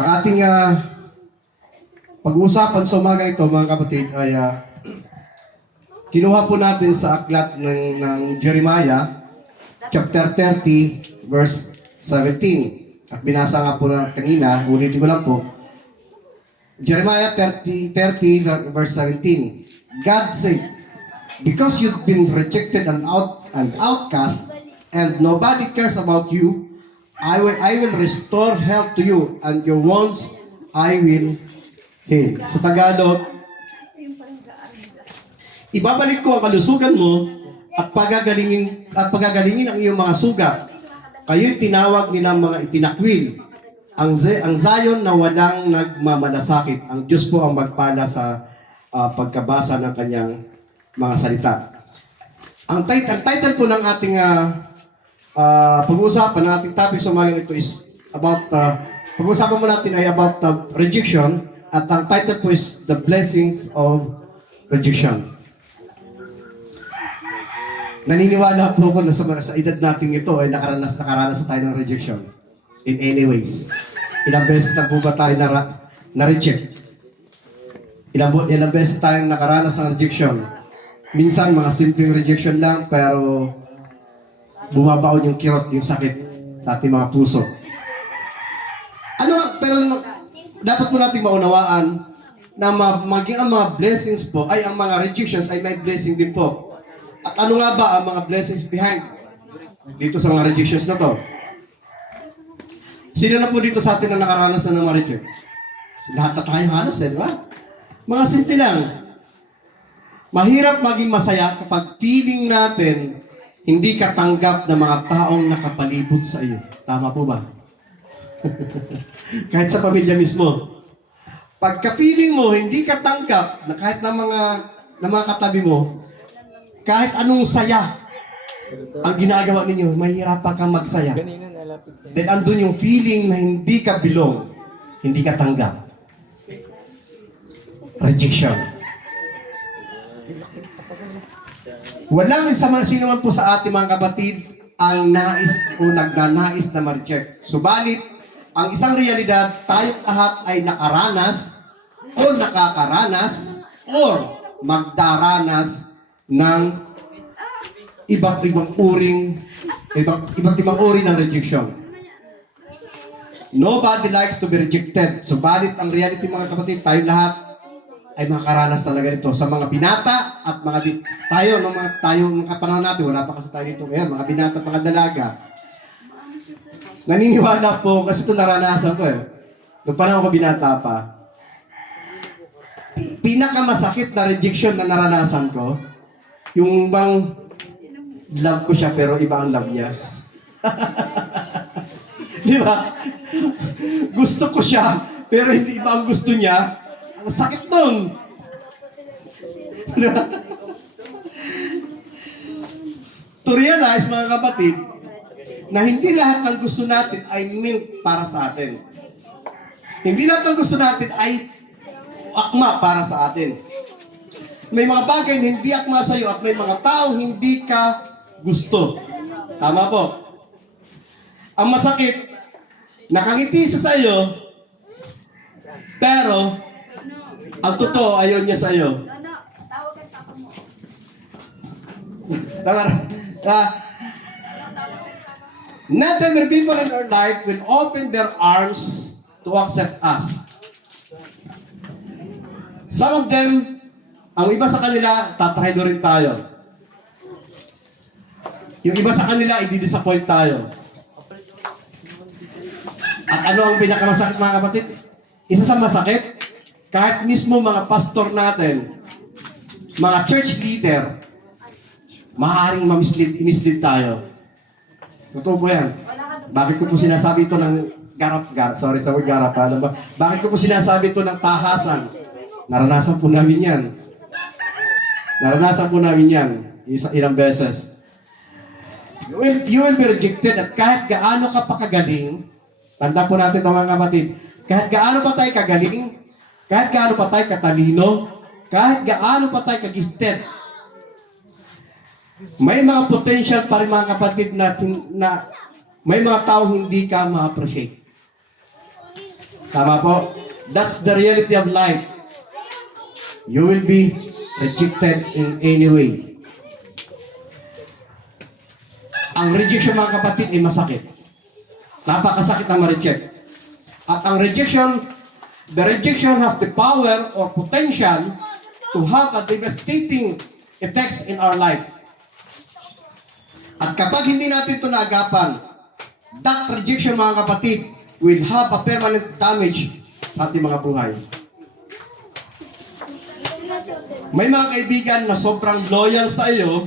Ang ating pag-uusapan sa umaga ito, mga kapatid, ay kinuha po natin sa aklat ng Jeremiah, chapter 30, verse 17. At binasa nga po na kanina, ulitin ko lang po. Jeremiah 30, verse 17. God said, because you've been rejected and outcast, and nobody cares about you, I will restore health to you, and your wounds I will heal. Sa Tagalog, ibabalik ko ang kalusugan mo at pagagalingin ang iyong mga sugat. Kayo'y tinawag nilang mga itinakwil. Ang Zion na walang nagmamalasakit. Ang Diyos po ang magpala sa pagkabasa ng kanyang mga salita. Ang title po ng ating pag-uusapan, ng ating topic sa umagang ito is about, pag-uusapan mo natin ay about rejection, at ang title po is The Blessings of Rejection. Naniniwala po ako na sa edad natin ito ay nakaranas na tayo ng rejection. In any ways. Ilang beses na po ba tayo na-reject? Ilang beses tayong nakaranas ng rejection? Minsan, mga simpleng rejection lang, pero bumabaon yung kirot, yung sakit sa ating mga puso. Pero dapat po natin maunawaan na maging ang mga blessings po, ay ang mga rejections ay may blessing din po. At ano nga ba ang mga blessings behind dito sa mga rejections na to? Sino na po dito sa atin na nakaranas na ng mga reject? Lahat na tayo halos, di ba? Mga simple lang. Mahirap maging masaya kapag feeling natin hindi ka tanggap ng mga taong nakapalibot sa iyo. Tama po ba? Kahit sa pamilya mismo. Pagka-feeling mo, hindi ka tanggap na kahit ng mga katabi mo, kahit anong saya ang ginagawa ninyo, mahirapan kang magsaya. Then andun yung feeling na hindi ka belong, hindi ka tanggap. Rejection. Walang sino man po sa ating mga kapatid ang nais o nagnanais na ma-reject. Subalit, ang isang realidad, tayo lahat ay nakaranas o nakakaranas o magdaranas ng iba't ibang uri ng rejection. Nobody likes to be rejected. Subalit, ang reality mga kapatid, tayo lahat ay makakaranas talaga nito sa mga binata at tayo mga panahon natin, wala pa kasi tayo dito ngayon, mga binata at mga dalaga. Naniniwala po kasi ito naranasan ko Nung panahon ko binata pa, pinakamasakit na rejection na naranasan ko, yung bang love ko siya pero iba ang love niya. Di ba? Gusto ko siya pero hindi iba ang gusto niya. Ang sakit nun. To realize, mga kapatid, na hindi lahat ng gusto natin ay meant para sa atin. Hindi lahat ng gusto natin ay akma para sa atin. May mga bagay na hindi akma sa iyo at may mga taong hindi ka gusto. Tama po. Ang masakit, nakangiti siya sa iyo, pero ang totoo, ayaw niya sa iyo. Not every people in our life will open their arms to accept us. Some of them, ang iba sa kanila, tatraido rin tayo. Yung iba sa kanila, i-disappoint tayo. At ano ang pinakamasakit, mga kapatid? Isa sa masakit, kahit mismo mga pastor natin, mga church leader, maaaring mislead tayo. Totoo po yan. Bakit ko po sinasabi ito ng sorry sa word garap, alam ba? Bakit ko po sinasabi ito ng tahasan? Naranasan po namin yan. Ilang beses. You will be rejected at kahit gaano ka pa kagaling, tanda po natin ito mga kapatid, kahit gaano pa tayo kagaling, kahit gaano pa tayo katalino, kahit gaano pa tayo kagifted, may mga potential pa rin mga kapatid natin na may mga tao hindi ka ma-appreciate. Tama po? That's the reality of life. You will be rejected in any way. Ang rejection, mga kapatid, ay masakit. Napakasakit na ma-reject. At ang rejection, the rejection has the power or potential to have a devastating effects in our life. At kapag hindi natin ito naagapan, that rejection, mga kapatid, will have a permanent damage sa ating mga buhay. May mga kaibigan na sobrang loyal sa iyo,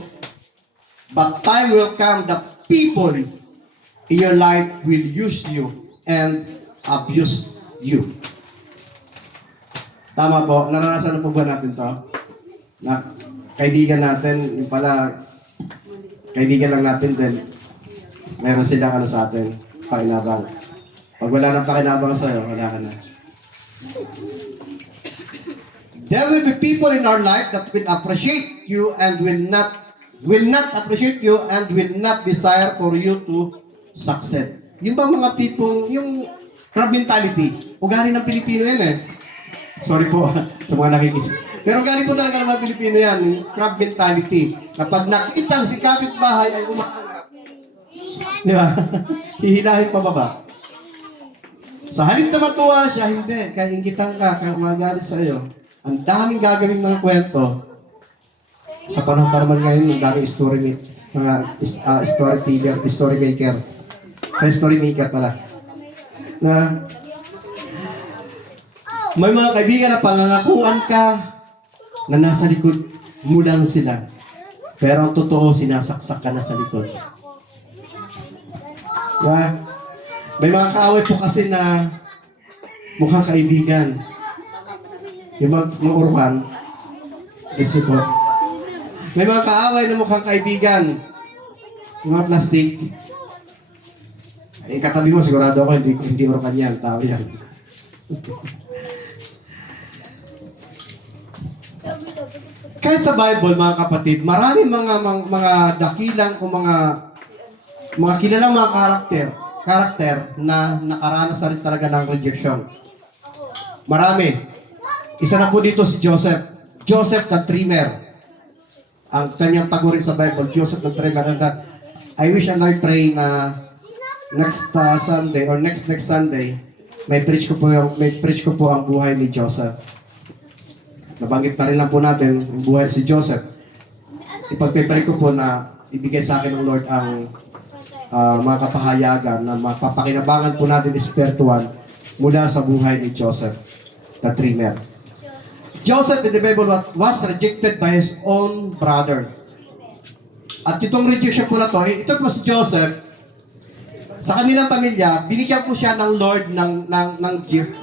but time will come that people in your life will use you and abuse you. Tama po, naranasan na po ba natin to? Na kaibigan natin, yung pala, kaibigan lang natin din, meron silang ano sa atin, pakinabang. Pag wala nang pakinabang sa'yo, wala ka na. There will be people in our life that will appreciate you and will not appreciate you and will not desire for you to succeed. Yung bang mga tipong, yung crab mentality, ugali ng Pilipino yan eh. Sorry po sa mga nakikinig. Pero ugali po talaga ng mga Pilipino yan, yung crab mentality. Kapag nakita si kapitbahay ay umahanap. Di ba? Hihilahin pa ba? Sa halip na matuwa siya, hindi. Kaya ingitan ka, kaya magalit sa iyo. Ang daming gagawing mga kwento. Sa panahon pa naman ngayon, ang daming story maker. Story maker pala. Na, may mga kaibigan na pangangakuan ka na nasa likod mo lang sila. Pero ang totoo, sinasaksak ka na sa likod. Diba? May mga kaaway po kasi na mukhang kaibigan. Yung mga urukan, gusto po. May mga kaaway na mukhang kaibigan. Yung mga plastic. Ay, katabi mo, sigurado ako, hindi urukan yan. Tao yan. Kahit sa Bible, mga kapatid, maraming mga dakilang o mga kilalang mga karakter na nakaranas na rin talaga ng rejection. Marami. Isa na po dito si Joseph. Joseph the Dreamer. Ang kanyang tagurin sa Bible, Joseph the Dreamer. And I wish and I pray na next Sunday or next Sunday, may preach ko po ang buhay ni Joseph. Nabanggit pa rin lang po natin ang buhay si Joseph. Ipagpipray ko po na ibigay sa akin ng Lord ang mga kapahayagan na mapapakinabangan po natin spiritual mula sa buhay ni Joseph, the dreamer. Joseph in the Bible was rejected by his own brothers. At itong rejection po na to, ito po si Joseph, sa kanilang pamilya, binigyan po siya ng Lord ng gift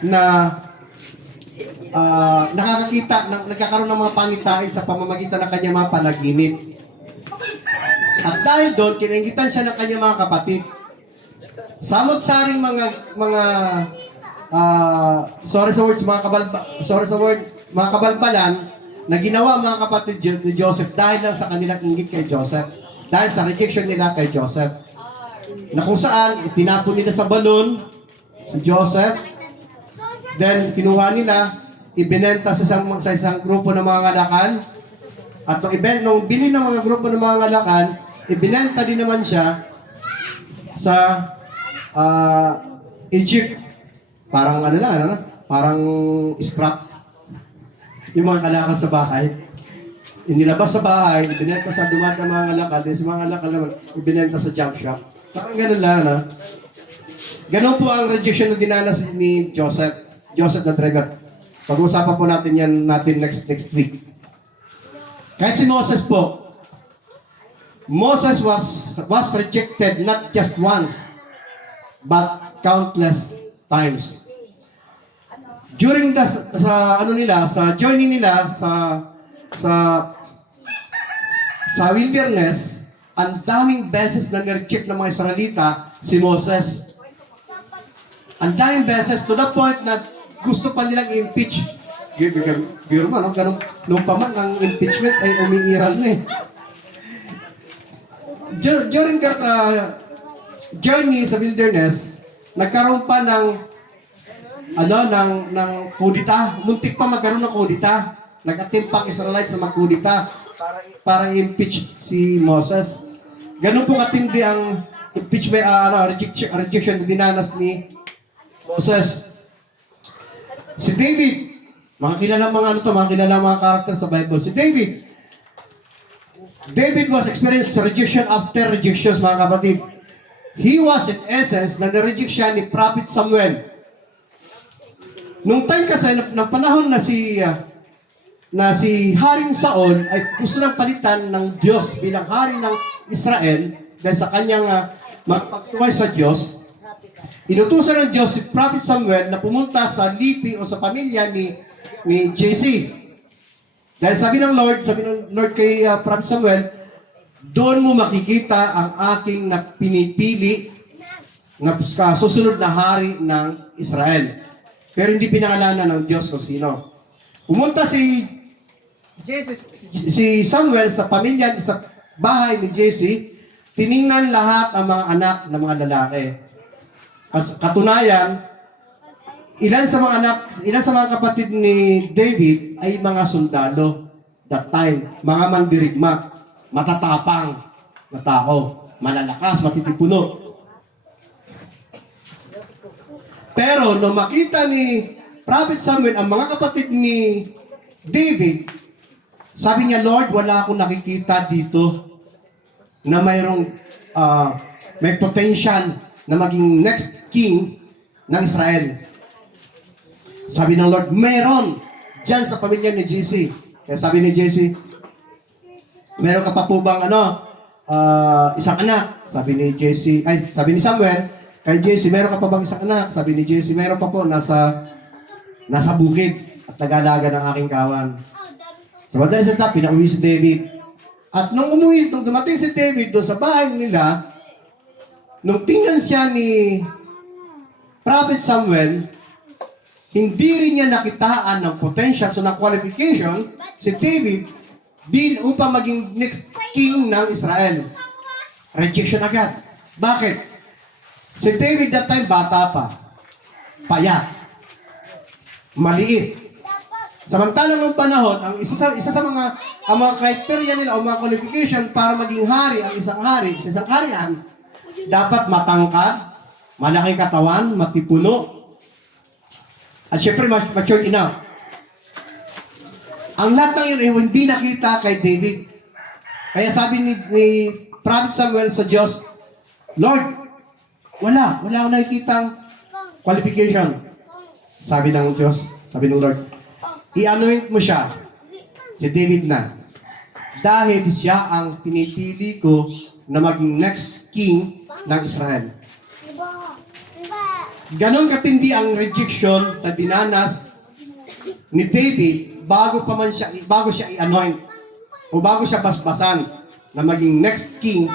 na nagkakaroon ng mga pangitain sa pamamagitan ng kanyang mga panaginip. At dahil doon, kinaingitan siya ng kanyang mga kapatid. Samot-saring mga kabalbalan na ginawa mga kapatid ni Joseph dahil lang sa kanilang inggit kay Joseph. Dahil sa rejection nila kay Joseph. Na kung saan, itinapon nila sa balon si Joseph. Then, kinuha nila, ibinenta sa isang grupo ng mga ngalakal. At nung bili ng mga grupo ng mga ngalakal, ibinenta din naman siya sa Egypt. Parang parang scrap. Yung mga kalakal sa bahay. Inilabas sa bahay, ibinenta sa dumat ng mga ngalakal, din sa mga ngalakal naman, ibinenta sa junk shop. Parang ganun lang, Ganun po ang rejection na dinanas ni Joseph the Dreamer. Pag-uusapan po natin yan next week. Kahit si Moses po, Moses was rejected not just once, but countless times. During sa journey nila sa wilderness, ang daming beses na nireject ng mga Israelita si Moses. Ang daming beses to the point na gusto pa nilang impeach. Giro man, ganun, nung pa man ang impeachment ay umiiral na eh. During that journey sa wilderness, nagkaroon pa ng kudita. Muntik pa magkaroon ng kudita. Nag-attempt pa ang Israelites na magkudita para i-impeach si Moses. Ganun po katindi ang impeachment, rejection na dinanas ni Moses. Si David, mga kilala mga karakter sa Bible. Si David was experienced rejection after rejections, mga kapatid. He was in essence na na-reject siya ni Prophet Samuel. Nung time kasi, ng panahon na si Haring Saul ay gusto ng palitan ng Diyos bilang hari ng Israel dahil sa kanyang magpagsuway sa Diyos, inutusan ng Diyos si Prophet Samuel na pumunta sa lipi o sa pamilya ni Jesse. Dahil sabi ng Lord kay Prophet Samuel, doon mo makikita ang aking na pinipili na susunod na hari ng Israel. Pero hindi pinangalanan ng Diyos kung sino. Pumunta si Samuel sa pamilya, sa bahay ni Jesse, tiningnan lahat ang mga anak ng mga lalaki. Katunayan, ilan sa mga kapatid ni David ay mga sundalo that time, mga mandirigma, matatapang na tao, malalakas, matitipuno. Pero nung makita ni Prophet Samuel ang mga kapatid ni David, sabi niya, Lord, wala akong nakikita dito na may potential na maging next king ng Israel. Sabi ng Lord, meron dyan sa pamilya ni Jesse. Kaya sabi ni Jesse, meron ka pa po bang isang anak? Sabi ni Samuel, kay Jesse, meron ka pa bang isang anak? Sabi ni Jesse, meron pa po, nasa bukid at nag-alaga ng aking kawan. Sa madalas ito, pinauwi si David. At nung dumating si David doon sa bahay nila, nung tingnan siya ni Prophet Samuel, hindi rin niya nakitaan ng potential, so ng qualification, si David, upang maging next king ng Israel. Rejection agad. Bakit? Si David that time, bata pa. Payat. Maliit. Samantalang nung panahon, ang isa sa mga criteria nila o mga qualification para maging hari, ang isang harian, dapat matangkad, malaki katawan, matipuno, at syempre mature enough. Ang lahat ng yun ay hindi nakita kay David. Kaya sabi ni Prophet Samuel sa Diyos, Lord, wala akong nakikitang qualification. Sabi ng Diyos, sabi ng Lord, i-anoint mo siya, si David na, dahil siya ang pinipili ko na maging next king ng Israel. Ganon katindi ang rejection na dinanas ni David bago siya i-anoint o bago siya basbasan na maging next king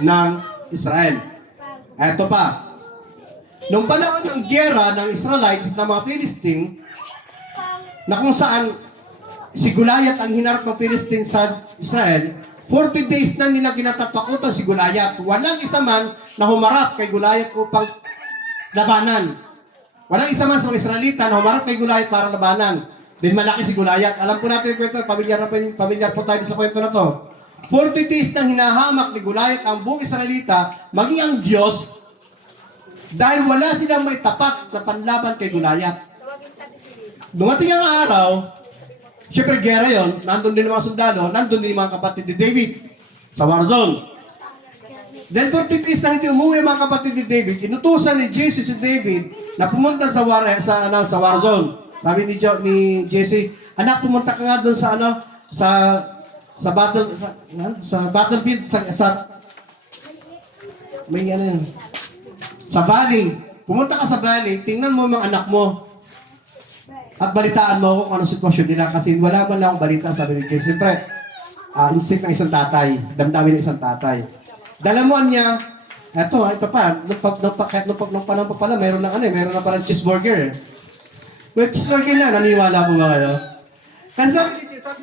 ng Israel. Eto pa, nung panahon ng giyera ng Israelites at ng mga Philistine, na kung saan si Goliath ang hinarap ng Philistine sa Israel, 40 days na nila kinatatakutan si Goliath. Walang isa man na humarap kay Goliath upang labanan. Walang isa man sa mga Israelita na humarap kay Goliath para labanan. Then malaki si Goliath. Alam po natin yung kwento, pamilyar po tayo sa kwento na to. 40 days nang hinahamak ni Goliath ang buong Israelita, maging ang Diyos, dahil wala silang may tapat na panlaban kay Goliath. Dumating ang araw, syempre gera yon, nandun din mga sundalo, nandun din mga kapatid ni David sa war zone. Then 40 days na hindi umuwi mga kapatid ni David, inutusan ni Jesse si David na pumunta sa war zone. Sabi ni Jesse, anak, pumunta ka nga doon sa battlefield, sa valley. Pumunta ka sa valley, tingnan mo mga anak mo. At balitaan mo kung anong sitwasyon nila kasi wala man lang akong balita, sabi ni Jesse. Siyempre, instinct ng isang tatay, damdamin ng isang tatay. Dalamuan niya, ito pa, nung panahon pa pala, meron na palang cheeseburger. May cheeseburger na, naniniwala po ba kayo? Kasi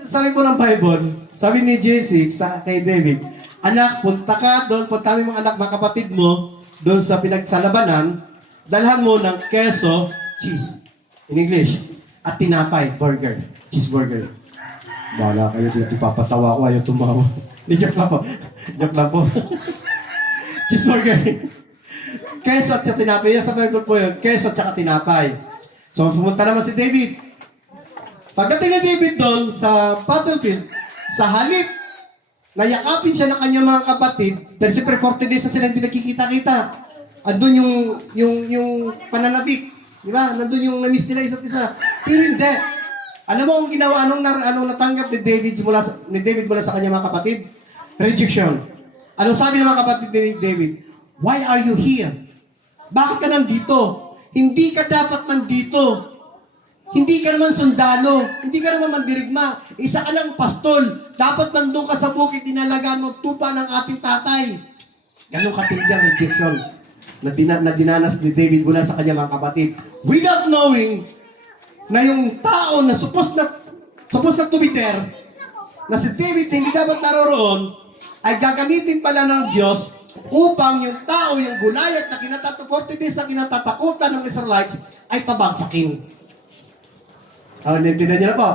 sabi po ng Bible, sabi ni Jesse kay David, anak, punta ka doon, punta mo yung mga anak, mga kapatid mo, doon sa pinagsalabanan, dalhan mo ng keso, cheese, in English, at tinapay, burger, cheeseburger. Bahala kayo, ipapatawa ko, ayaw tumawa. Hindi, joke lang po. Joke lang po. Cheeseburger. Keso at tinapay. Yan sa Bible po yun. Keso at saka tinapay. So, pumunta naman si David. Pagdating ni David doon sa battlefield, sa halip, nayakapin siya ng kanyang mga kapatid, dahil siyempre 40 days na sila hindi nakikita-kita. Andun yung pananabik. Di ba? Nandun yung na-miss nila isa't isa. Pero hindi. Alam mo ang ginawa, anong natanggap ni David mula sa kanyang mga kapatid? Rejection. Anong sabi ng mga kapatid ni David? Why are you here? Bakit ka nandito? Hindi ka dapat nandito. Hindi ka naman sundalo. Hindi ka naman mandirigma. Isa ka lang pastol. Dapat nandun ka sa bukid, inalagaan mo tupa ng ating tatay. Ganun katindi ang rejection na dinanas ni David mula sa kanyang mga kapatid. Without knowing na yung tao na supposed na tumiter, na si David hindi dapat naroroon, ay gagamitin pala ng Diyos upang yung tao, yung Goliath na 40 days na kinatatakutan ng Israelites, ay pabagsakin. Naintindihan niyo na po?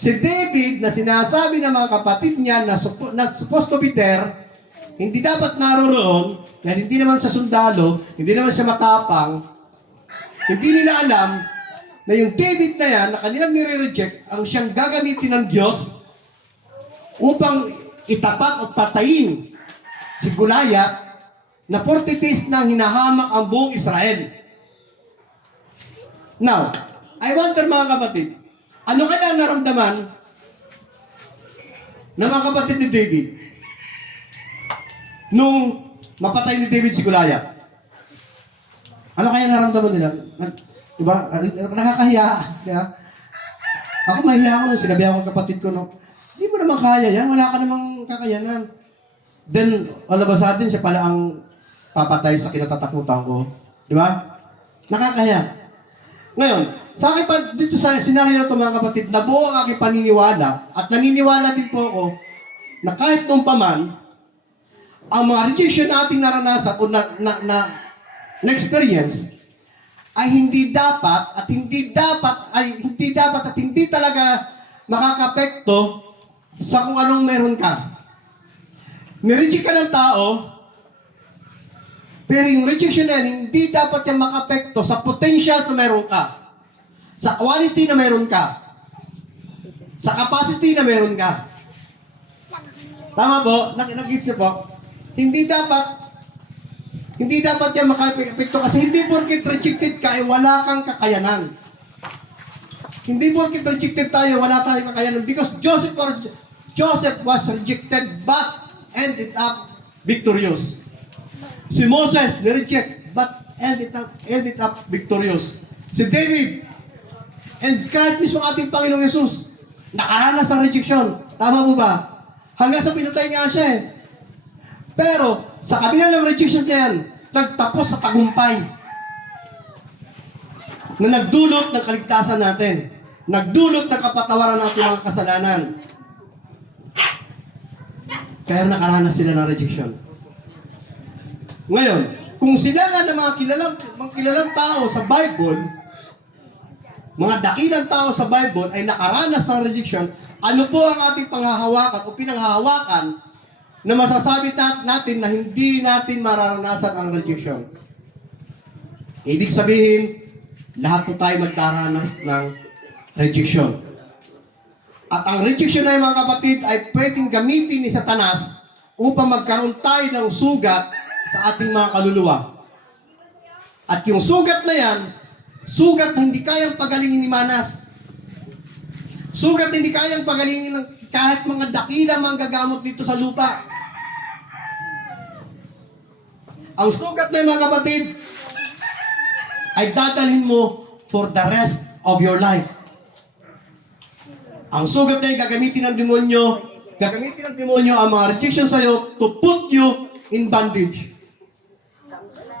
Si David na sinasabi ng mga kapatid niya na supposed to be there, hindi dapat naroroon, dahil hindi naman sa sundalo, hindi naman siya matapang, hindi nila alam na yung David na yan, na kanilang nire-reject, ang siyang gagamitin ng Diyos upang itapat o patayin si Goliath na 40 days nang hinahamak ang buong Israel. Now, I wonder mga kapatid, ano kaya ang naramdaman ng mga kapatid ni David nung mapatay ni David si Goliath? Ano kaya naramdaman nila? Diba? Nakakahiya. Diba? Ako mahiya ako nung sinabi ako ng kapatid ko, no, hindi mo naman kaya yan. Wala ka namang kakayanan. Then, all of a sudden, siya pala ang papatay sa kinatatakutan ko. Di ba? Nakakahiya. Ngayon, sa akin pa, dito sa senaryo na ito mga kapatid, nabuo ang aking paniniwala at naniniwala din po ako na kahit nung paman, ang mga rejection na ating naranasan o na-experience ay hindi dapat at hindi talaga makakapekto sa kung anong meron ka. Nireject ka ng tao, pero yung rejection na yan, hindi dapat yung makapekto sa potential na meron ka, sa quality na meron ka, sa capacity na meron ka. Tama po? Nag-gets niyo po? Hindi dapat yan makapekto kasi hindi porket rejected ka, wala kang kakayanan. Hindi porket rejected tayo, wala tayong kakayanan. Because Joseph was rejected but ended up victorious. Si Moses, nireject but ended up victorious. Si David, and kahit mismo ating Panginoong Jesus, nakaranas ng rejection. Tama po ba? Hanggang sa pinatay nga siya eh. Pero, sa kabila ng rejection na yan, nagtapos sa tagumpay na nagdulot ng kaligtasan natin. Nagdulot ng kapatawaran ng ating mga kasalanan. Kaya nakaranas sila ng rejection. Ngayon, kung sila nga ng mga kilalang tao sa Bible, mga dakilang tao sa Bible ay nakaranas ng rejection, ano po ang ating panghahawakan o pinanghahawakan na masasabi natin na hindi natin mararanasan ang rejection? Ibig sabihin, lahat po tayo magdaranas ng rejection. At ang rejection na mga kapatid ay pwedeng gamitin ni Satanas upang magkaroon tayo ng sugat sa ating mga kaluluwa. At yung sugat na yan, sugat na hindi kayang pagalingin ni Manas. Sugat na hindi kayang pagalingin ng kahit mga dakila manggagamot dito sa lupa. Ang sugat na mga kapatid ay dadalhin mo for the rest of your life. Ang sugat na yung gagamitin ng demonyo ang mga rejection sa'yo to put you in bondage.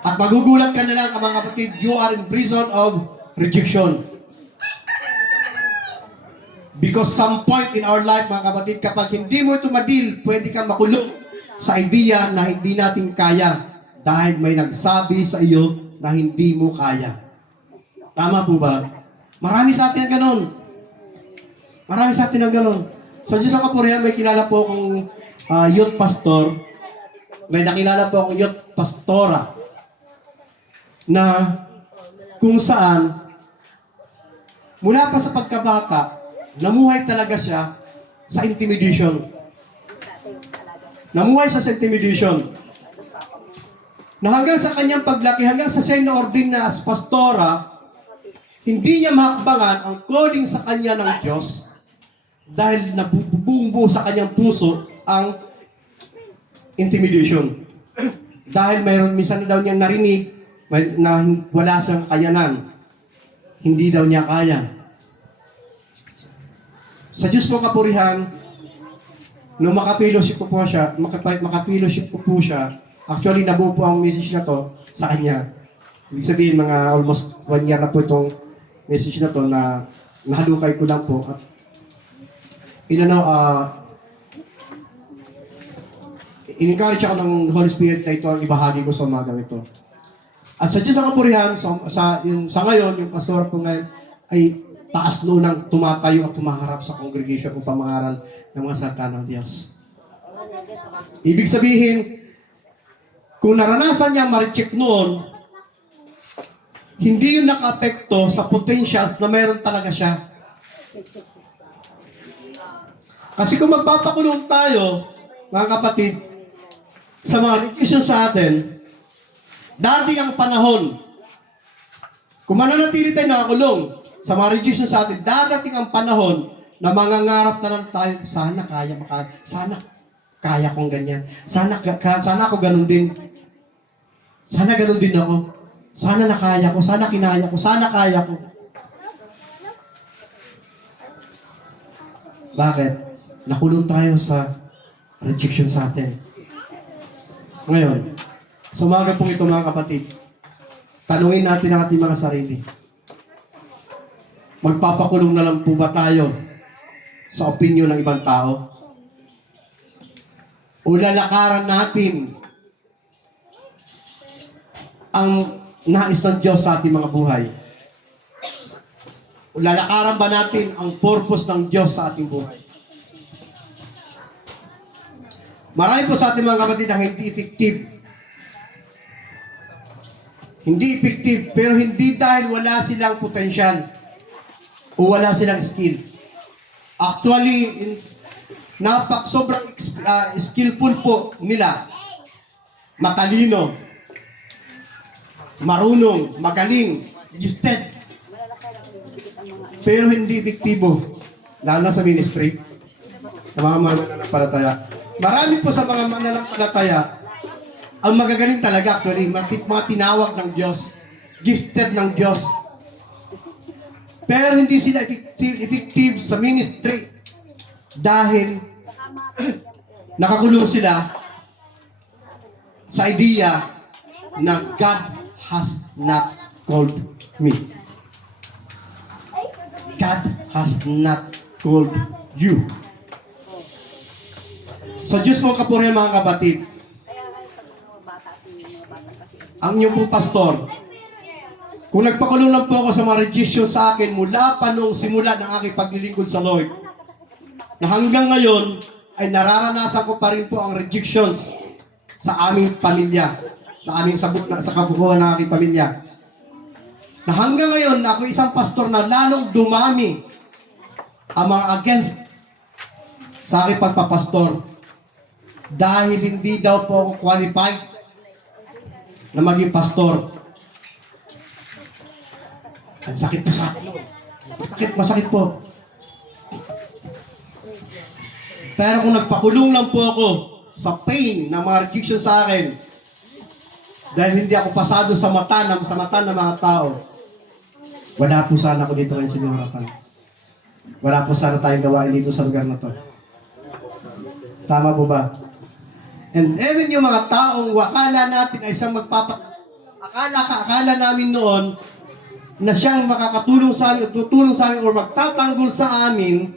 At magugulat ka na lang mga kapatid, you are in prison of rejection. Because some point in our life, mga kapatid, kapag hindi mo ito madil, pwede kang makulong sa idea na hindi natin kaya. dahil may nagsabi sa iyo na hindi mo kaya. Tama po ba? Marami sa atin ang ganon. Marami sa atin ang ganon. Sa Diyos ang kapurihan, may kilala po akong youth pastor. May nakilala po akong youth pastora na kung saan mula pa sa pagkabata, namuhay talaga siya sa intimidation. Namuhay siya sa intimidation. Na hanggang sa kanyang paglaki, hanggang sa siya na-ordain na as pastora, hindi niya mahakbangan ang calling sa kanya ng Diyos dahil nabubuo sa kanyang puso ang intimidation. Dahil mayroon minsan na daw niya narinig na wala siyang kakayanan. Hindi daw niya kaya. Sa Diyos po kapurihan, nung makapilosip ko po siya, actually nabuo po ang message na to sa kanya. Ibig sabihin, mga almost 1 year na po itong message na to na nahalukay ko lang po. At in-encourage ako ng Holy Spirit na ito ang ibahagi ko sa umagang ito. At sa Diyos ang kapurihan, sa ngayon, yung pastor po ngayon, ay taas nunang tumatayo at tumaharap sa congregation kung pamangaral ng mga salita ng Diyos. Ibig sabihin, kung naranasan niya ma-reject noon, hindi yun naka-apekto sa potentials na mayroon talaga siya. Kasi kung magpapakulong tayo, mga kapatid, sa mga revision sa atin, dati ang panahon, kung mananatili tayo nakakulong sa mga revision sa atin, dadating ang panahon na mangangarap na lang tayo, sana kaya kong ganyan. Sana ako ganun din. Sana ganun din ako. Sana nakaya ko, sana kinaya ko, sana kaya ko. Bakit? Nakulong tayo sa rejection sa atin. Ngayon, sa umaga pong ito mga kapatid, tanungin natin ang ating mga sarili. Magpapakulong na lang po ba tayo sa opinion ng ibang tao? O lalakaran natin ang nais ng Diyos sa ating mga buhay? O lalakaran ba natin ang purpose ng Diyos sa ating buhay? Marami po sa ating mga kapatid ang hindi effective. Hindi effective, pero hindi dahil wala silang potensyal o wala silang skill. Actually, sobrang skillful po nila. Matalino, marunong, magaling, gifted. Pero hindi epektibo, lalo na sa ministry, sa mga mananampalataya. Marami po sa mga mananampalataya, ang magagaling talaga actually, mga tinawag ng Diyos, gifted ng Diyos. Pero hindi sila effective sa ministry dahil nakakulong sila sa idea na God has not called me. God has not called you. Sa Diyos mo kapurihan mga kapatid, ang inyong pong pastor, kung nagpakulong lang po ako sa mga rejection sa akin mula pa nung simula ng aking paglilingkod sa Lord, na hanggang ngayon ay nararanasan ko pa rin po ang rejections sa aming pamilya, sa aming sa kabubuhan ng aking pamilya. Na hanggang ngayon, ako isang pastor na lalong dumami ang mga against sa aking pagpapastor dahil hindi daw po ako qualified na maging pastor. Ang sakit po sa akin. Masakit po. Pero kung nagpakulong lang po ako sa pain ng mga rejection sa akin, dahil hindi ako pasado sa mata ng mga tao, wala po sana ako dito ngayon sinuratan. Wala po sana tayong gawain dito sa lugar na to. Tama po ba? And even yung mga taong wakala natin ay siyang akala namin noon na siyang makakatulong sa amin, tutulong sa amin o magtatanggol sa amin,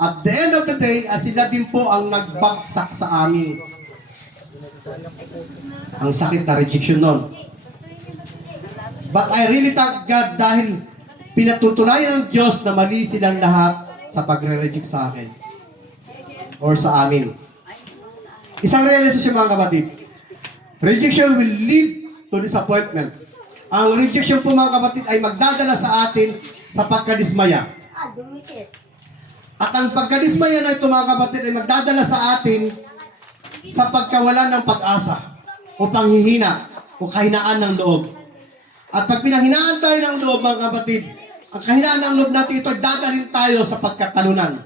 at the end of the day, sila din po ang nagbagsak sa amin. Ang sakit na rejection nun. But I really thank God dahil pinatutunayan ng Diyos na mali silang lahat sa pagre-reject sa akin or sa amin. Isang realisasyon mga kapatid. Rejection will lead to disappointment. Ang rejection po mga kapatid ay magdadala sa atin sa pagkadismaya. At ang pagkadismaya na ito mga kapatid ay magdadala sa atin sa pagkawalan ng pag-asa o panghihina o kahinaan ng loob. At pag pinahinaan tayo ng loob mga kapatid, ang kahinaan ng loob natin ito ay dadalhin tayo sa pagkatalunan.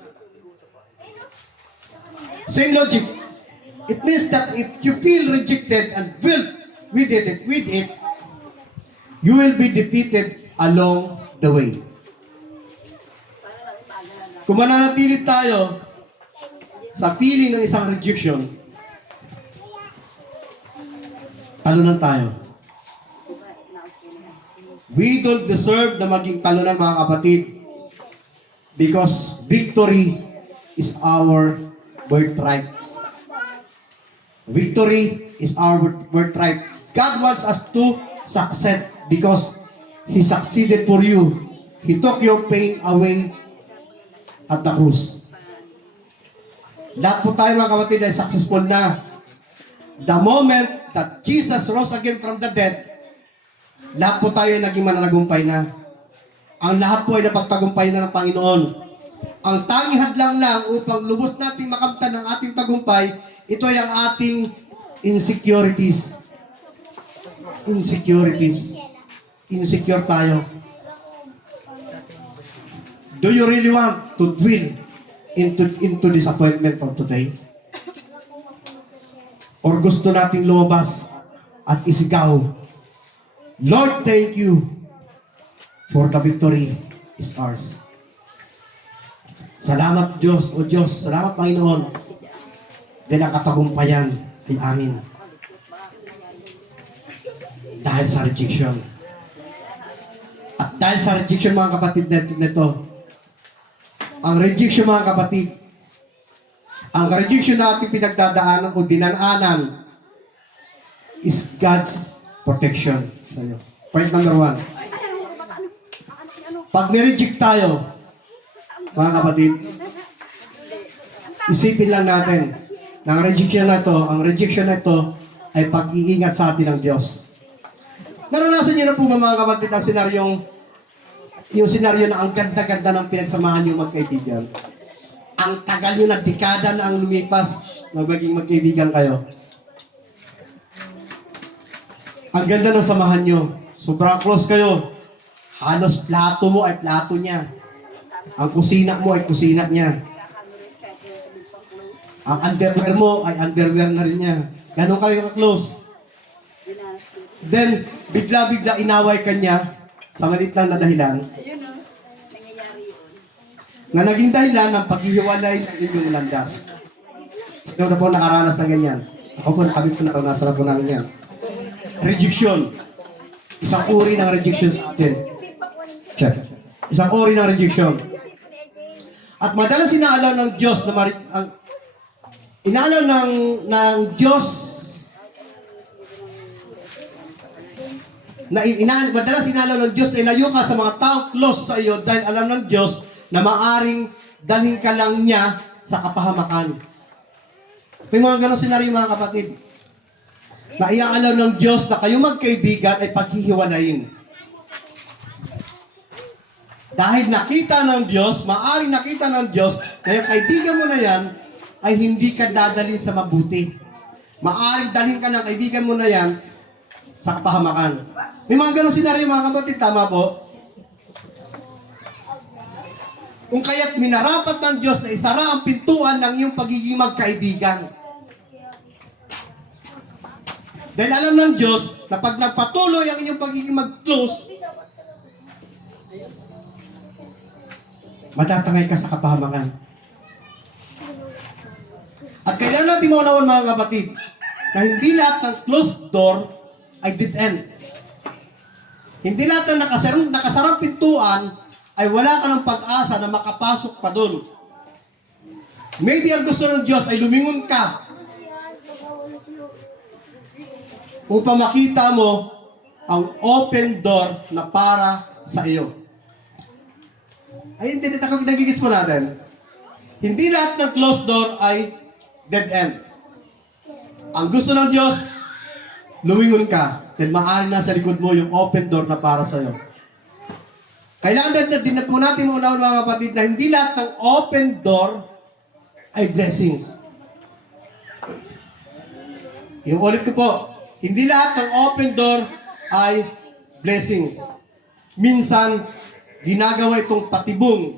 Same logic. It means that if you feel rejected and built with it, you will be defeated along the way. Kung mananatili tayo sa feeling ng isang rejection, talunan tayo. We don't deserve na maging talunan mga kapatid because victory is our birthright. Victory is our birthright. God wants us to succeed because He succeeded for you. He took your pain away at the cross. Lahat po tayo mga kapatid ay successful na. The moment that Jesus rose again from the dead, lahat po tayo ay naging mananagumpay na. Ang lahat po ay napagtagumpay na ng Panginoon. Ang tanging hadlang lang upang lubos nating makamtan ang ating tagumpay, ito ay ang ating insecurities. Insecure tayo. Do you really want to dwell into disappointment of today? Or gusto nating lumabas at isigaw, Lord, thank you for the victory is ours. Salamat Diyos, O Diyos, salamat Panginoon. Dahil ang katagumpayan ay amin. Dahil sa rejection. At dahil sa rejection mga kapatid nito, ang rejection mga kapatid, ang rejection na ating pinagdadaanan o dinanaanan is God's protection sa iyo. Point number 1. Pag nireject tayo, mga kapatid, isipin lang natin na ang rejection na ito ay pag-iingat sa atin ng Diyos. Naranasan niyo na po ba mga kapatid ang yung senaryo na ang ganda-ganda ng pinagsamahan yung magkaibigan? Ang tagal nyo na dekada na ang lumipas na maging magkaibigan kayo. Ang ganda ng samahan nyo. Sobrang close kayo. Halos plato mo ay plato niya. Ang kusina mo ay kusina niya. Ang underwear mo ay underwear na rin niya. Ganon kayo ka-close. Then, bigla-bigla inaway ka niya sa maliit lang na dahilan. Na naging dahilan ng paghihiwalay ng inyong landas. Sino na po nakaranas ng ganyan? Ako po, kami po naranasan na po namin yan. Rejection. Isang uri ng rejection sa atin. Check. Isang uri ng rejection. At madalas inaalaw ng Diyos inaalaw ng Diyos madalas inaalaw ng Diyos na ilayo ka sa mga tao close sa iyo dahil alam ng Diyos na maaring dalhin ka lang niya sa kapahamakan. May mga ganong senaryo mga kapatid. Na iaalaw ng Diyos na kayo magkaibigan ay paghihiwalayin. Dahil nakita ng Diyos, maaring nakita ng Diyos na yung kaibigan mo na yan ay hindi ka dadalhin sa mabuti. Maaring dalhin ka ng kaibigan mo na yan sa kapahamakan. May mga ganong senaryo mga kapatid, tama po? Kung kaya't minarapat ng Diyos na isara ang pintuan ng iyong pagiging magkaibigan. Dahil alam ng Diyos na pag nagpatuloy ang inyong pagiging mag-close, matatangay ka sa kapahamakan. At kailan natin maunawan mga kapatid na hindi lahat ng closed door ay dead end. Hindi lahat ng nakasarang pintuan ay wala ka ng pag-asa na makapasok pa doon. Maybe ang gusto ng Diyos ay lumingon ka upang makita mo ang open door na para sa iyo. Ay, hindi nagigits mo natin. Hindi lahat ng closed door ay dead end. Ang gusto ng Diyos, lumingon ka. Dahil maaari na sa likod mo yung open door na para sa iyo. Kailangan din na po natin maunawin mga kapatid na hindi lahat ng open door ay blessings. Inuulit ko po, hindi lahat ng open door ay blessings. Minsan, ginagawa itong patibong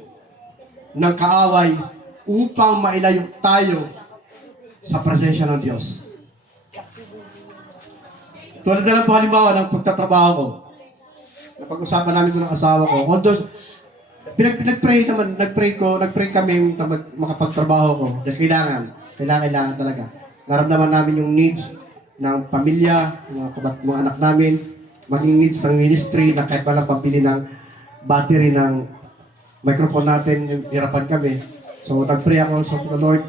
ng kaaway upang mailayo tayo sa presensya ng Diyos. Tulad na lang po halimbawa ng pagtatrabaho ko. Napag-usapan namin ko ng asawa ko. Although, nagpray kami na makapagtrabaho ko. Dahil kailangan talaga. Naramdaman namin yung needs ng pamilya, mga anak namin, maging needs ng ministry na kahit walang pambili ng battery ng microphone natin, hirapan kami. So, nagpray ako sa Lord,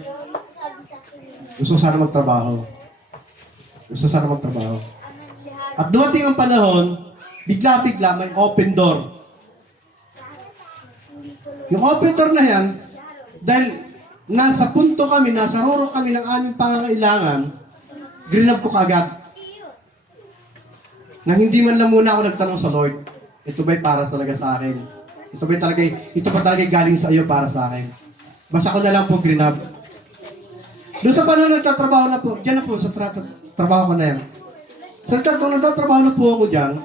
gusto sana magtrabaho. At dumating ang panahon, bigla-bigla may open door. Yung open door na yan, dahil nasa punto kami, nasa roro kami ng aming pangangailangan, grinab ko kagad. Nang hindi man lang muna ako nagtanong sa Lord, ito ba'y para talaga sa akin? Ito ba talaga galing sa iyo para sa akin? Basta ko na lang po grinab. Doon sa panahon nagtatrabaho na po, dyan na po sa trabaho ko na yan. Sa nagtatrabaho na po ako dyan,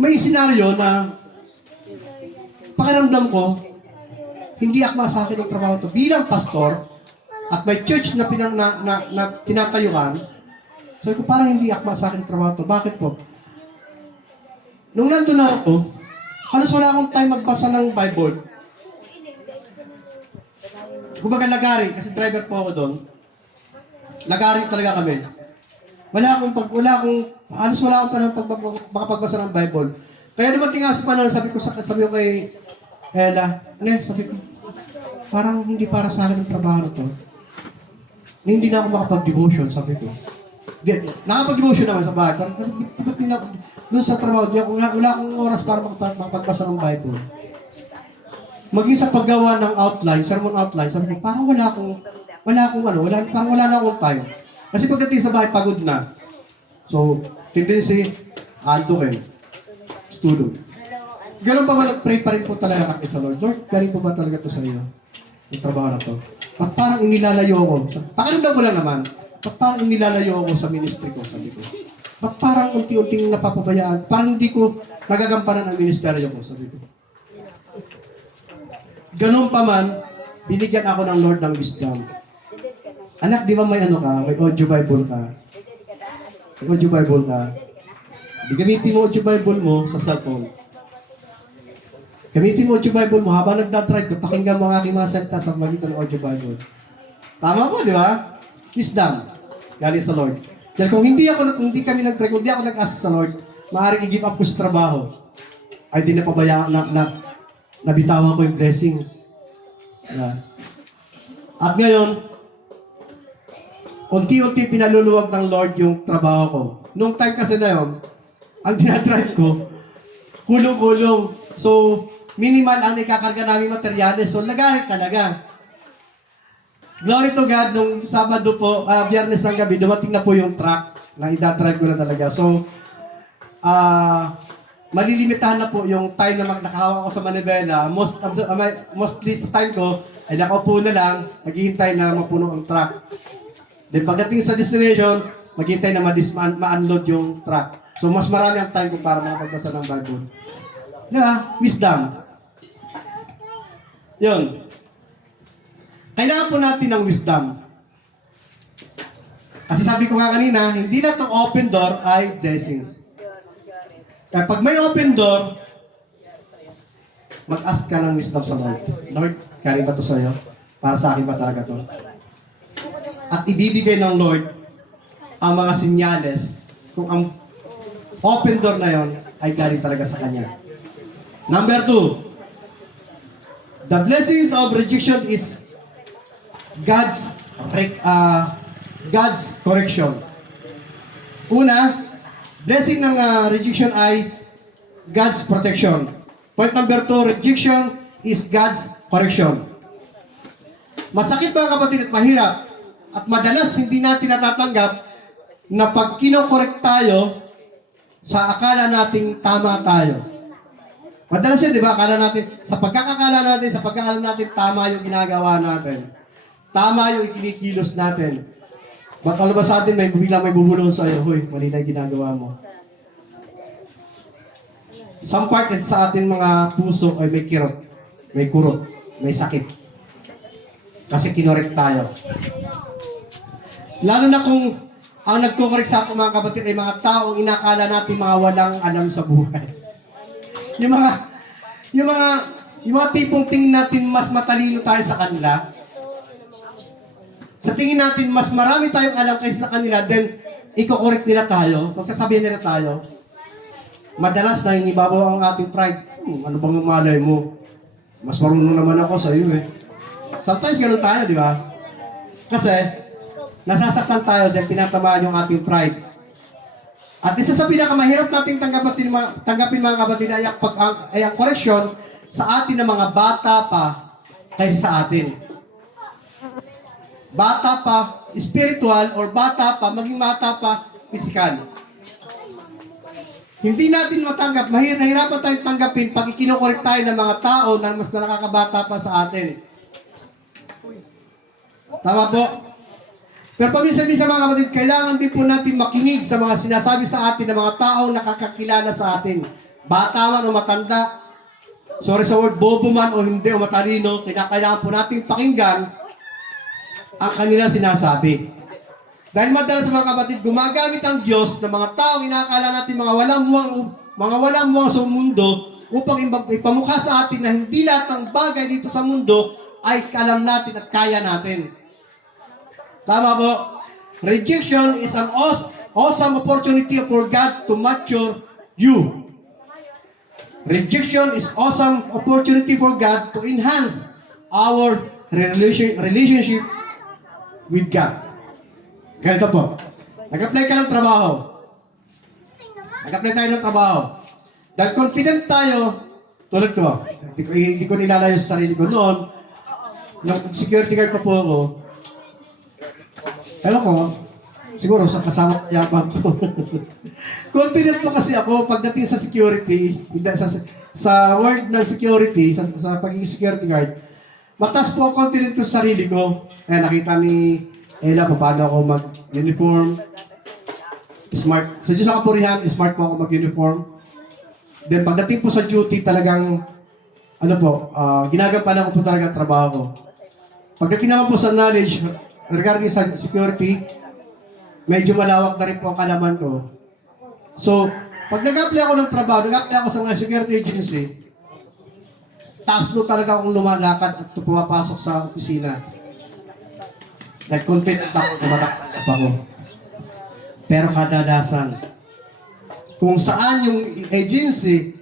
may senaryo na pakiramdam ko, hindi akma sa akin ang trabaho to. Bilang pastor, at may church na tinatayuan, sabi ko, parang hindi akma sa akin ang trabaho to. Bakit po? Nung nandun na ako, halos wala akong time magbasa ng Bible. Kumbaga lagari, kasi driver po ako doon. Lagari talaga kami. Halos wala akong panahon makapagbasa ng Bible. Kaya dumating nga sa panahon, sabi ko kay Ella, sabi ko, parang hindi para sa akin ang trabaho na to. Hindi na ako makapag-devotion, sabi ko. Nakapag-devotion naman sa bahay. Parang, ba't din ako, doon sa trabaho, wala akong oras para makapagbasa ng Bible. Maging sa paggawa ng outline, sermon outline, sabi ko, parang parang wala na akong time. Kasi pagdating sa bahay, pagod na. So, tendency, antukin. Tulog. Ganun pa ba, nag-pray pa rin po talaga kami sa Lord. Lord, galing po ba talaga to sa iyo? Yung trabaho na to. At parang inilalayo ako. Pakiramdam ko lang naman. At parang inilalayo ako sa ministry ko, sabi ko. At parang unti-unting napapabayaan. Parang hindi ko nagagampanan ang ministeryo ko, sabi ko. Ganun pa man, binigyan ako ng Lord ng wisdom. Anak, di ba may may audio Bible ka? May audio Bible ka? Di gamitin mo audio Bible mo sa cellphone. Gamitin mo audio Bible mo habang nagdadrive ka, pakinggan mo ang aking mga salita sa magitan ng audio Bible. Tama po, di ba? Wisdom. Galing sa Lord. Dahil kung hindi kami nag-pray, kung hindi ako nag-ask sa Lord, maaaring i-give up ko sa trabaho, ay di napabayaan nabitawan ko yung blessings. Yeah. At ngayon, unti-unti pinaluluwag ng Lord yung trabaho ko. Nung time kasi na yun, ang dinadrive ko, kulong-kulong. So, minimal ang ikakarga namin materyales. So, lagay talaga. Glory to God, nung Sabado po, Biyernes ng gabi, dumating na po yung truck na idadrive ko na talaga. So, malilimitahan na po yung time na nakahawak ako sa manibela. Mostly sa time ko, ay nakaupo na lang, naghihintay na mapuno ang truck. Then pagdating sa destination, maghihintay na ma-unload yung truck. So, mas marami ang time ko para makapagbasa ng Bible. Wisdom. Yun. Kailangan po natin ng wisdom. Kasi sabi ko nga kanina, hindi na itong open door ay blessings. Kaya pag may open door, mag-ask ka ng wisdom sa Lord. Lord, galing ba ito sa'yo? Para sa akin ba talaga ito? At ibibigay ng Lord ang mga sinyales kung ang open door na yon ay galing talaga sa Kanya. Number 2, the blessings of rejection is God's correction. Una, blessing ng rejection ay God's protection. Point number 2, rejection is God's correction. Masakit mga kapatid at mahirap at madalas hindi natin natatanggap na pag kinokorek tayo sa akala nating tama tayo. Madalas yun, di ba? Akala natin, sa pagkakakala natin, sa pagkakaalam natin, tama yung ginagawa natin. Tama yung ikinikilos natin. Ba't alam ba sa atin, may bubulong sa'yo, hoy, mali na yung ginagawa mo. Some part sa atin mga puso ay may kirot, may kurot, may sakit. Kasi kinorek tayo. Lalo na kung ang nagkukorek sa atin mga kapatid ay mga taong inakala natin mga walang alam sa buhay. Yung mga tipong tingin natin mas matalino tayo sa kanila. Sa tingin natin mas marami tayong alam kaysa sa kanila, then iko-correct nila tayo, magsasabihin nila tayo. Madalas na ibabaw ang ating pride. Ano bang malay mo? Mas marunong naman ako sa iyo eh. Sometimes ganun tayo, di ba? Kasi nasasaktan tayo dahil tinatamaan yung ating pride. At isa sa pinakamahirap nating tanggapin mga kapatid ay ang correction sa atin ng mga bata pa kaysa sa atin. Bata pa, spiritual, or bata pa, maging bata pa, physical. Hindi natin matanggap, nahirapan tayong tanggapin pag ikinokorek tayo ng mga tao na mas nakakabata pa sa atin. Tama po? Pero paminsan-minsan mga kapatid, kailangan din po natin makinig sa mga sinasabi sa atin ng mga taong nakakakilala sa atin. Bata man o matanda, sorry sa word, bobo man o hindi o matalino, kailangan po natin pakinggan ang kanilang sinasabi. Dahil madalas mga kapatid, gumagamit ang Diyos ng mga taong inakala natin mga walang muwang sa mundo upang ipamukha sa atin na hindi lahat ng bagay dito sa mundo ay alam natin at kaya natin. Tama po. Rejection is an awesome opportunity for God to mature you. Rejection is awesome opportunity for God to enhance our relationship with God. Ganito po. Nag-apply ka ng trabaho. Nag-apply tayo ng trabaho. Dahil confident tayo, tulad ko, hindi ko nilalayo sa sarili ko noon, nung security guard pa po ako, ewan ko, siguro sa kasama yabang ko. Confident po kasi ako pagdating sa security, sa world ng security, sa pagiging security guard, mataas po ang confident ko sa sarili ko. Kaya nakita ni Ella paano ako mag-uniform. Smart. Sa Diyos ang kapurihan, smart po ako mag-uniform. Then pagdating po sa duty, talagang, ginagampanan ko po talaga ang trabaho ko. Pagdating naman po sa knowledge, regarding sa security, medyo malawak na rin po ang kalaman ko. So, pag nag-apply ako ng trabaho, nag-apply ako sa mga security agency, taas po talaga akong lumalakad at pumapasok sa opisina. Nag-confident ako, tumatakap ako. Pero kadalasan, kung saan yung agency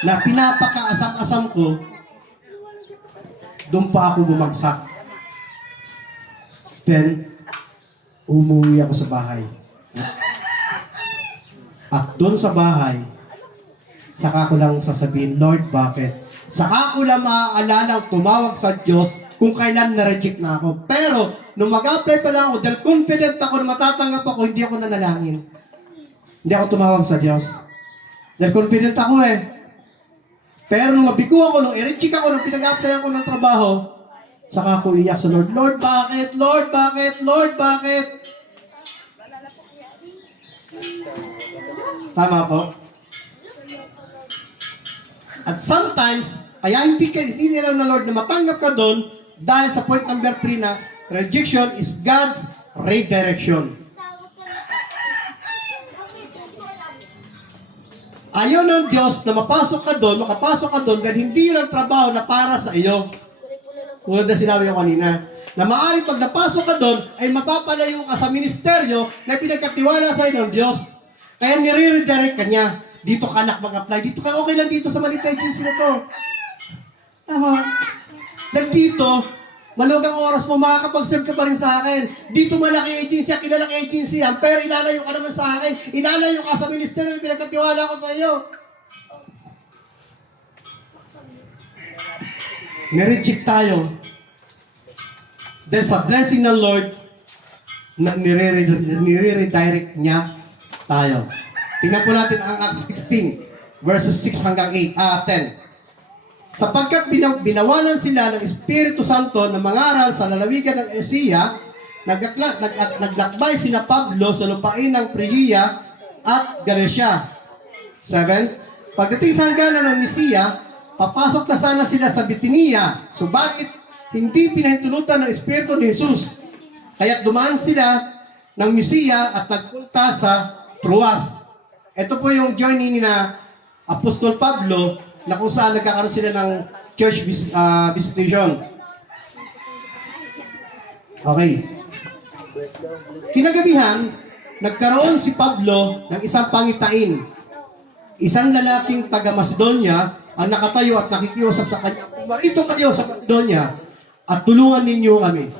na pinapakaasam-asam ko, doon pa ako bumagsak. Then, umuwi ako sa bahay. At doon sa bahay, saka ko lang sasabihin, Lord, bakit? Saka ko lang maaalala tumawag sa Diyos kung kailan na-reject na ako. Pero, nung mag-apply pa lang ako, dahil confident ako na matatanggap ako, hindi ako nanalangin. Hindi ako tumawag sa Diyos. Dahil confident ako eh. Pero nung mabigo ako, nung i-reject ako, nung pinag-apply ako ng trabaho, saka ako iyak sa Lord, Lord, bakit? Lord, bakit? Lord, bakit? Tama po? At sometimes, kaya hindi nila na Lord na matanggap ka doon dahil sa point number 3 na rejection is God's redirection. Ayaw ng Diyos na makapasok ka doon dahil hindi yun ang trabaho na para sa iyo. Tulad na sinabi ko kanina, na maaaring pag napasok ka doon, ay mapapalayo ka sa ministeryo na pinagkatiwala sa iyo ng Diyos. Kaya nire-redirect ka niya. Dito ka anak mag-apply. Dito ka, okay lang dito sa maliit agency na to. Tama. Dahil dito, Malugang oras mo, makakapag-serve ka pa rin sa akin. Dito malaki agency, kilalang agency yan, pero ilalayo ka naman sa akin. Ilalayo ka sa ministeryo, pinagkatiwala ko sa iyo. Nireject tayo. Then sa blessing ng Lord, nire-redirect niya tayo. Tingnan po natin ang Acts 16, verses 6 hanggang 10. Sapagkat binawalan sila ng Espiritu Santo na mangaral sa lalawigan ng Asia, naglakbay sina Pablo sa lupain ng Phrygia at Galatia. 7. Pagdating sa hangganan ng Misia, papasok na sana sila sa Bitinia, subalit hindi pinahintulutan ng Espiritu ni Jesus. Kaya't dumaan sila ng Misia at nagpunta sa Troas. Ito po yung journey ni na Apostol Pablo na kung saan nagkakaroon sila ng church visitation. Okay. Kinagabihan, nagkaroon si Pablo ng isang pangitain. Isang lalaking taga Macedonia ang nakatayo at nakikiusap sa kanya, "Marito kayo sa Macedonia at tulungan ninyo kami."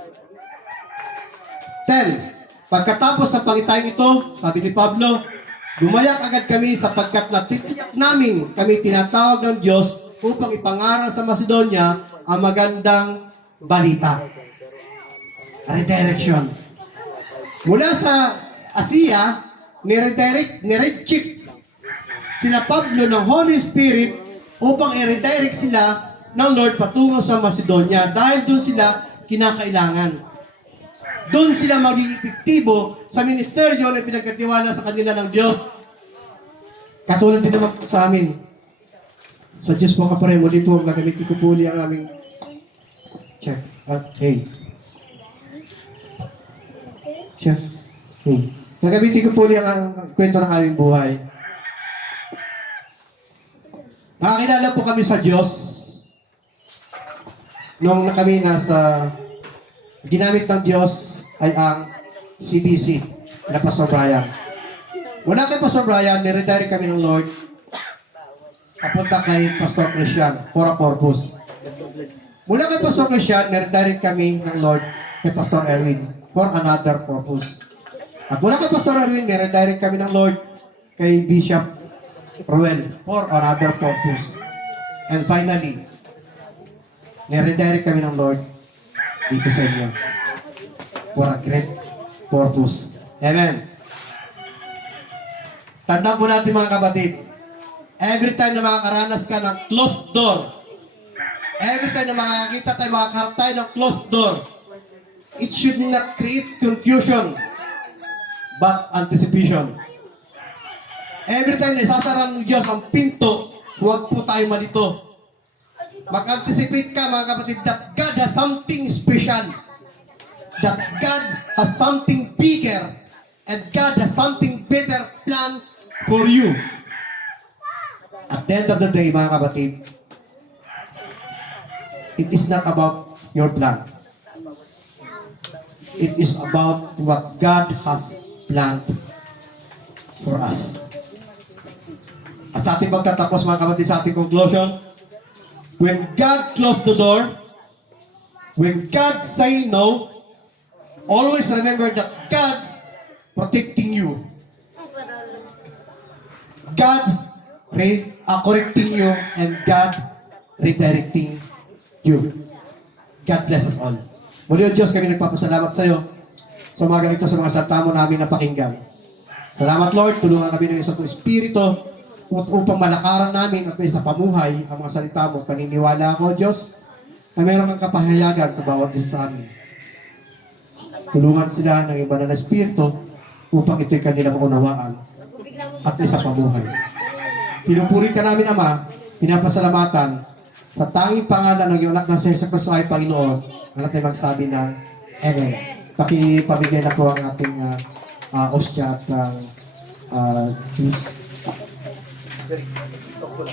10. Pagkatapos ng pangitain ito, sabi ni Pablo, "Gumayak agad kami sapagkat natitiyak namin kami tinatawag ng Diyos upang ipangaral sa Macedonia ang magandang balita." Redirection. Mula sa Asia, nireject sina Pablo ng Holy Spirit upang i-redirect sila ng Lord patungo sa Macedonia dahil doon sila kinakailangan. Doon sila magiging epektibo sa ministeryo na pinagkatiwala sa kanila ng Diyos. Katulad din naman po sa amin. Sa Diyos po kapare, muli po gagamitin ko po ang aming check. Hey. Check. Hey. Gagamitin ko po ang kwento ng aming buhay. Nakakilala po kami sa Diyos nung kami nasa ginamit ng Diyos ay ang CBC na Pastor Brian. Mula kay Pastor Brian, niredirect kami ng Lord papunta kay Pastor Christian for a purpose. Mula kay Pastor Christian, niredirect kami ng Lord kay Pastor Erwin for another purpose. At mula kay Pastor Erwin, niredirect kami ng Lord kay Bishop Ruel for another purpose. And finally, niredirect kami ng Lord dito sa inyo for a great purpose. Amen. Tandaan po natin mga kapatid, every time na makakaranas ka ng closed door, every time na makakita tayo, makakaharap tayo ng closed door, it should not create confusion, but anticipation. Every time na isasara ng Diyos ang pinto, huwag po tayo malito. Mag-anticipate ka mga kapatid that God has something special. That God has something bigger. And God has something better plan for you. At the end of the day mga kapatid, it is not about your plan. It is about what God has planned for us. At sa ating pagtatapos mga kapatid, sa ating conclusion, when God closed the door, when God say no, always remember that God's protecting you. God correcting you and God redirecting you. God bless us all. Muli o Diyos, kami nagpapasalamat sa iyo sa umaga ito sa mga salita mo namin napakinggan. Salamat Lord, tulungan kami ng isang Espiritu upang malakaran namin at sa pamuhay ang mga salita mo. Paniniwala ako, Diyos, na mayroon kang kapahayagan sa bawat isa sa amin. Tulungan sila ng iba na Espiritu upang ito'y kanila maunawaan at sa pamuhay. Pinupuri ka namin, Ama, pinapasalamatan sa tanging pangalan ng iyong anak na si Jesus Cristo ay Panginoon, ang natin magsabi ng Amen. Pakipamigay na po ang ating ostya at juice. Very good.